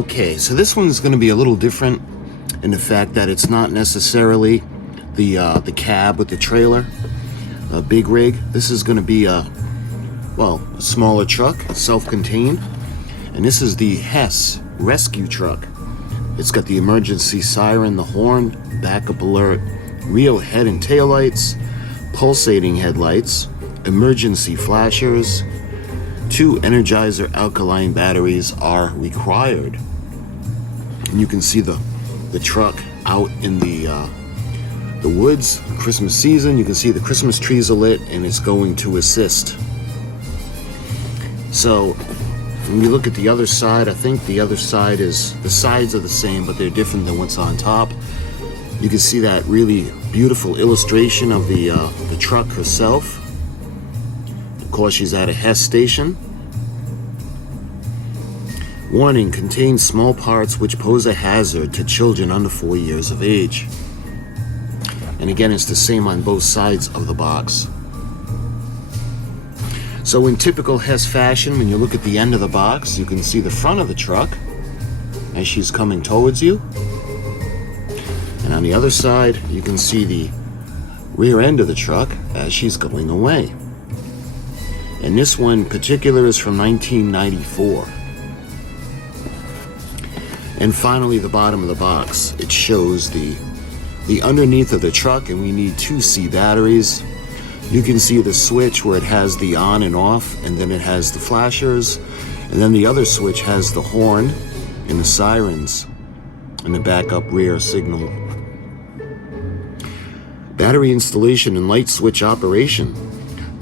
Okay, so this one's going to be a little different in the fact that it's not necessarily the cab with the trailer, a big rig. This is going to be a smaller truck, self-contained, and this is the HESS rescue truck. It's got the emergency siren, the horn, backup alert, real head and tail lights, pulsating headlights, emergency flashers. 2 Energizer alkaline batteries are required. And you can see the truck out in the woods, Christmas season. You can see the Christmas trees are lit, and it's going to assist. So when you look at the other side, I think the other side the sides are the same, but they're different than what's on top. You can see that really beautiful illustration of the truck herself. Of course, she's at a HESS station. Warning, contains small parts which pose a hazard to children under 4 years of age. And again, it's the same on both sides of the box. So in typical HESS fashion, when you look at the end of the box, you can see the front of the truck as she's coming towards you. And on the other side, you can see the rear end of the truck as she's going away. And this one in particular is from 1994. And finally, the bottom of the box, it shows the underneath of the truck, and we need 2 C batteries. You can see the switch where it has the on and off, and then it has the flashers, and then the other switch has the horn and the sirens and the backup rear signal. Battery installation and light switch operation.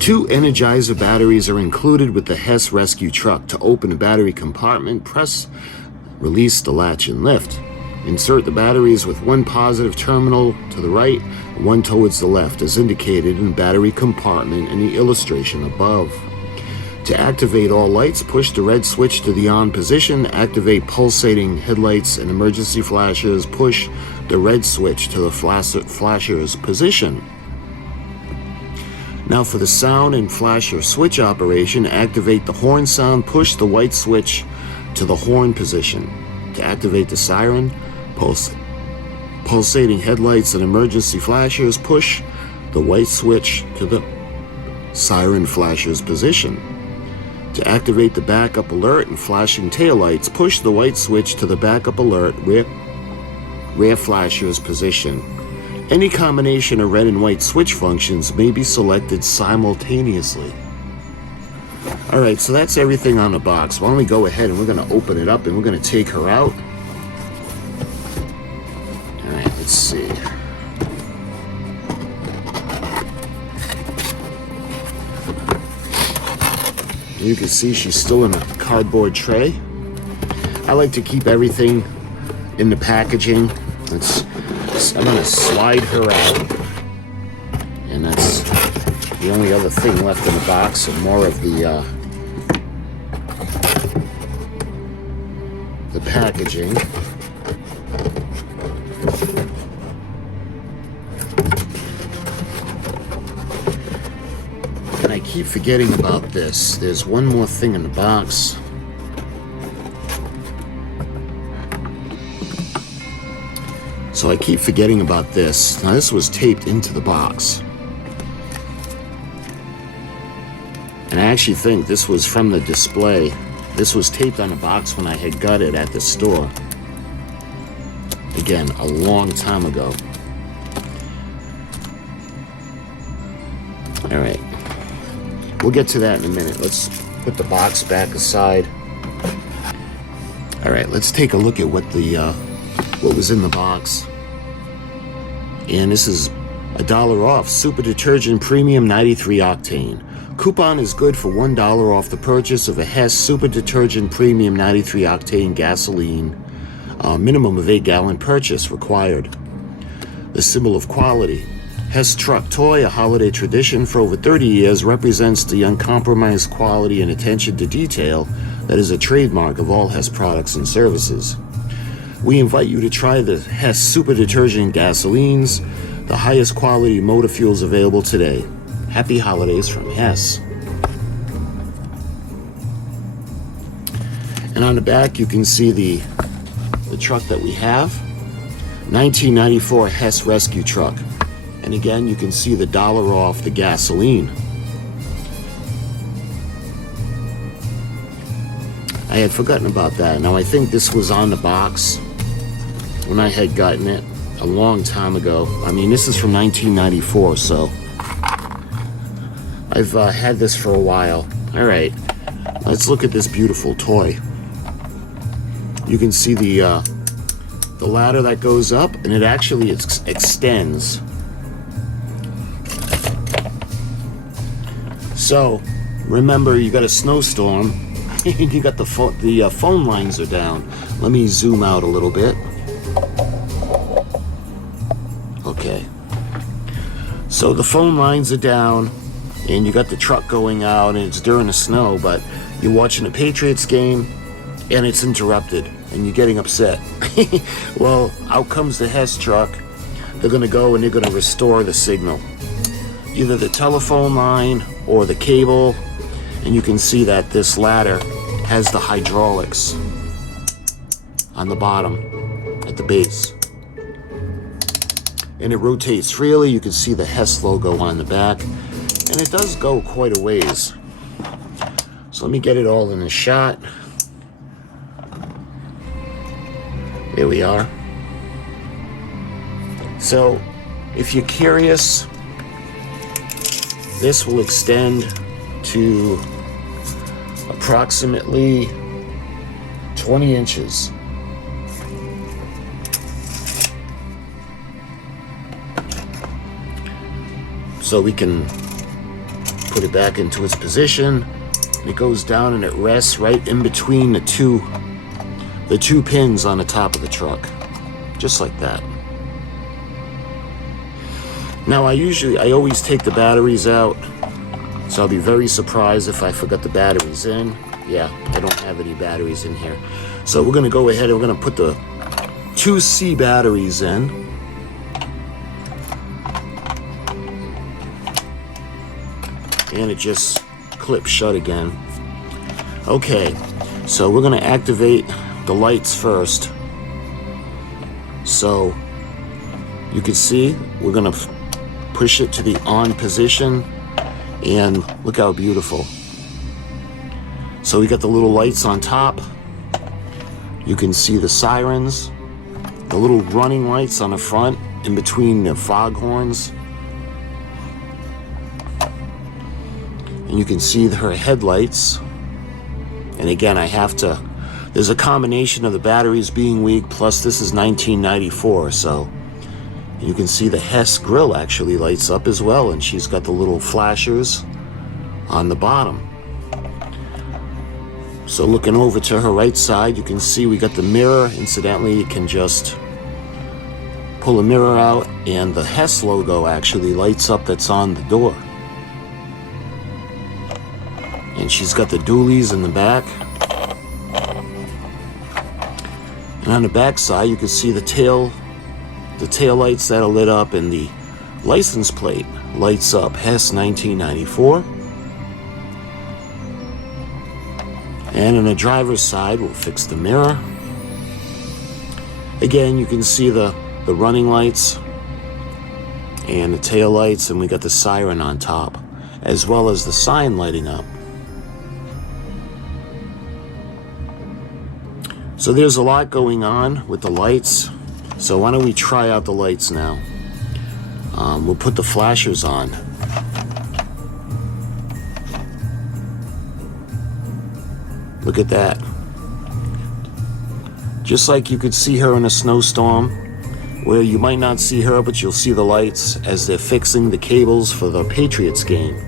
2 Energizer batteries are included with the HESS rescue truck. To open the battery compartment, release the latch and lift. Insert the batteries with 1 positive terminal to the right and 1 towards the left, as indicated in the battery compartment in the illustration above. To activate all lights, push the red switch to the on position. Activate pulsating headlights and emergency flashers. Push the red switch to the flasher's position. Now for the sound and flasher switch operation, activate the horn sound. Push the white switch to the horn position. To activate the siren, pulsating headlights and emergency flashers, push the white switch to the siren flasher's position. To activate the backup alert and flashing taillights, push the white switch to the backup alert rear flasher's position. Any combination of red and white switch functions may be selected simultaneously. Alright, so that's everything on the box. Why don't we go ahead and we're going to open it up and we're going to take her out. Alright, let's see. You can see she's still in a cardboard tray. I like to keep everything in the packaging. I'm going to slide her out. And that's the only other thing left in the box, and more of the packaging. And I keep forgetting about this. There's one more thing in the box. So I keep forgetting about this. Now this was taped into the box. And I actually think this was from the display. This was taped on the box when I had got it at the store. Again, a long time ago. Alright. We'll get to that in a minute. Let's put the box back aside. Alright, let's take a look at what was in the box. And this is $1 off. Super Detergent Premium 93 Octane. Coupon is good for $1 off the purchase of a HESS Super Detergent Premium 93 Octane gasoline. Minimum of 8-gallon purchase required. The symbol of quality. HESS Truck Toy, a holiday tradition for over 30 years, represents the uncompromised quality and attention to detail that is a trademark of all HESS products and services. We invite you to try the HESS Super Detergent Gasolines, the highest quality motor fuels available today. Happy holidays from HESS. And on the back you can see the truck that we have. 1994 HESS rescue truck. And again, you can see the $1 off the gasoline. I had forgotten about that. Now I think this was on the box when I had gotten it a long time ago. I mean, this is from 1994, so I've had this for a while. All right, let's look at this beautiful toy. You can see the ladder that goes up, and it actually extends. So remember, you got a snowstorm. You got the phone lines are down. Let me zoom out a little bit. Okay. So the phone lines are down, and you got the truck going out, and it's during the snow, but you're watching a Patriots game, and it's interrupted, and you're getting upset. Well, out comes the HESS truck. They're going to go and they're going to restore the signal. Either the telephone line or the cable. And you can see that this ladder has the hydraulics on the bottom at the base. And it rotates freely. You can see the HESS logo on the back. And it does go quite a ways. So let me get it all in a shot. There we are. So if you're curious, this will extend to approximately 20 inches. So we can put it back into its position. It goes down and it rests right in between the two pins on the top of the truck. Just like that. Now I always take the batteries out. So I'll be very surprised if I forgot the batteries in. Yeah, I don't have any batteries in here. So we're gonna go ahead and we're gonna put the 2C batteries in. And it just clips shut again. Okay, so we're gonna activate the lights first. So you can see we're gonna push it to the on position. And look how beautiful. So we got the little lights on top. You can see the sirens, the little running lights on the front in between the foghorns. And you can see her headlights. And again, there's a combination of the batteries being weak, plus this is 1994, so you can see the HESS grill actually lights up as well, and she's got the little flashers on the bottom. So looking over to her right side, you can see we got the mirror. Incidentally, you can just pull a mirror out, and the HESS logo actually lights up that's on the door. And she's got the dualies in the back. And on the back side, you can see the tail lights that are lit up, and the license plate lights up HESS 1994. And on the driver's side, we'll fix the mirror. Again, you can see the running lights and the tail lights, and we got the siren on top, as well as the sign lighting up. So there's a lot going on with the lights. So why don't we try out the lights now? We'll put the flashers on. Look at that. Just like you could see her in a snowstorm, where you might not see her, but you'll see the lights as they're fixing the cables for the Patriots game.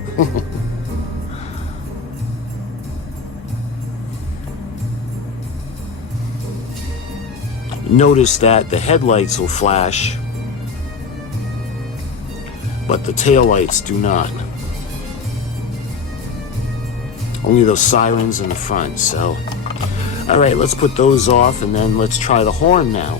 Notice that the headlights will flash, but the taillights do not. Only those sirens in the front. So, all right, let's put those off, and then let's try the horn now.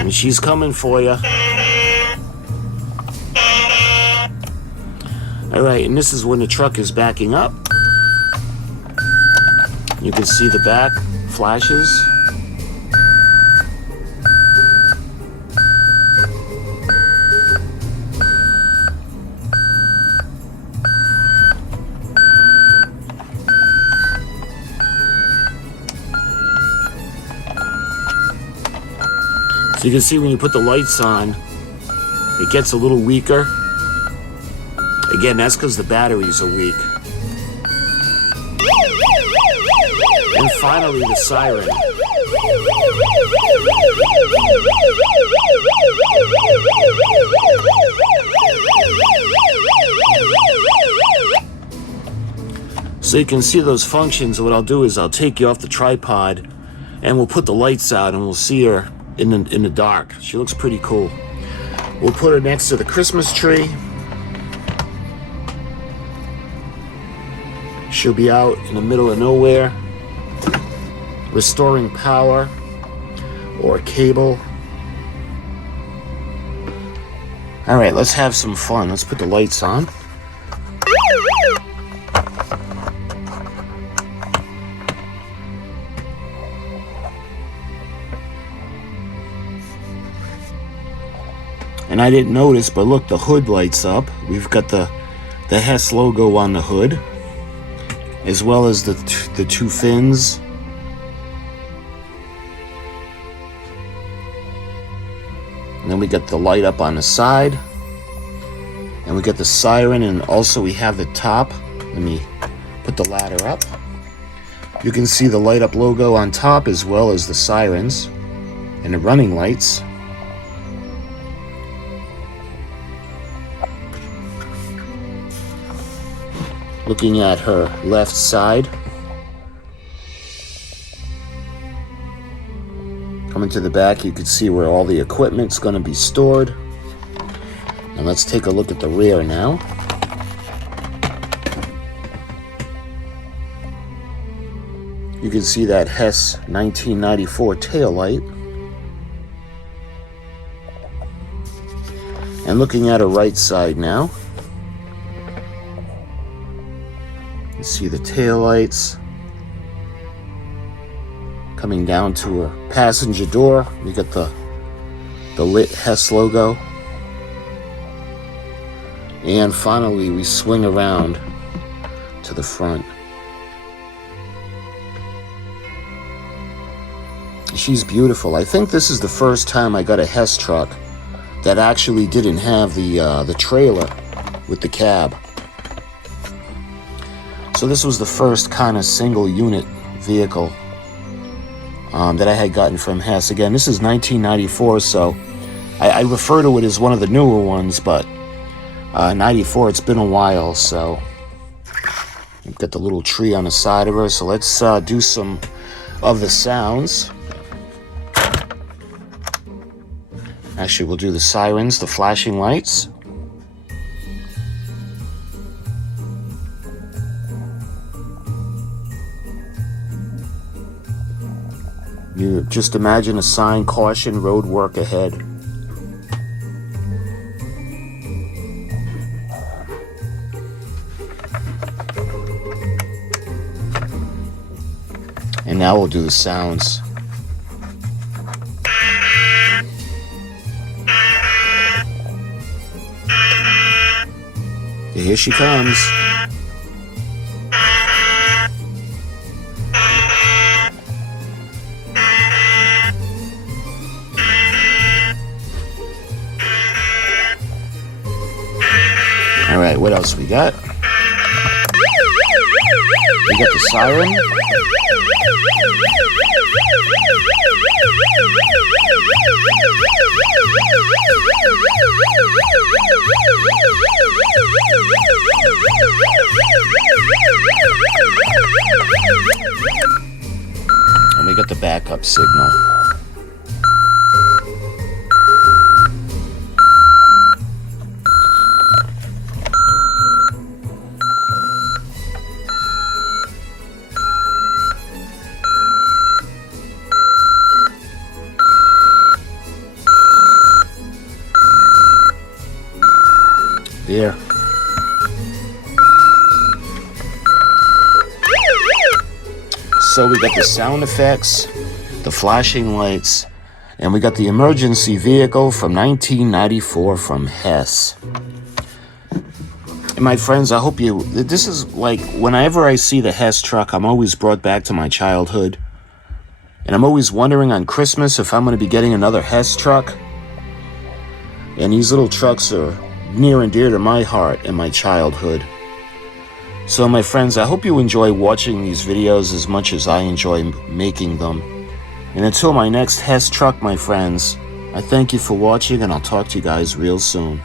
And she's coming for you. Alright, and this is when the truck is backing up. You can see the back flashes. So you can see when you put the lights on, it gets a little weaker. Again, that's because the batteries are weak. And finally, the siren. So you can see those functions. What I'll do is I'll take you off the tripod and we'll put the lights out and we'll see her in the dark. She looks pretty cool. We'll put her next to the Christmas tree. She'll be out in the middle of nowhere, restoring power or cable. All right, let's have some fun. Let's put the lights on. And I didn't notice, but look, the hood lights up. We've got the HESS logo on the hood, as well as the two fins. And then we got the light up on the side. And we got the siren, and also we have the top. Let me put the ladder up. You can see the light up logo on top, as well as the sirens and the running lights. Looking at her left side. Coming to the back, you can see where all the equipment's going to be stored. And let's take a look at the rear now. You can see that HESS 1994 tail light. And looking at her right side now. You see the tail lights coming down to a passenger door. We got the lit HESS logo. And finally, we swing around to the front. She's beautiful. I think this is the first time I got a HESS truck that actually didn't have the trailer with the cab. So this was the first kind of single unit vehicle that I had gotten from HESS. Again, this is 1994, so I refer to it as one of the newer ones, but 94, it's been a while. So we've got the little tree on the side of her. So let's do some of the sounds. Actually, we'll do the sirens, the flashing lights. You just imagine a sign, caution, road work ahead. And now we'll do the sounds. Here she comes. All right, what else we got? We got the siren. And we got the backup signal. There. So we got the sound effects, the flashing lights, and we got the emergency vehicle from 1994 from HESS. And my friends, I hope this is like, whenever I see the HESS truck, I'm always brought back to my childhood. And I'm always wondering on Christmas if I'm going to be getting another HESS truck. And these little trucks are near and dear to my heart and my childhood. So my friends, I hope you enjoy watching these videos as much as I enjoy making them. And until my next HESS truck, my friends, I thank you for watching, and I'll talk to you guys real soon.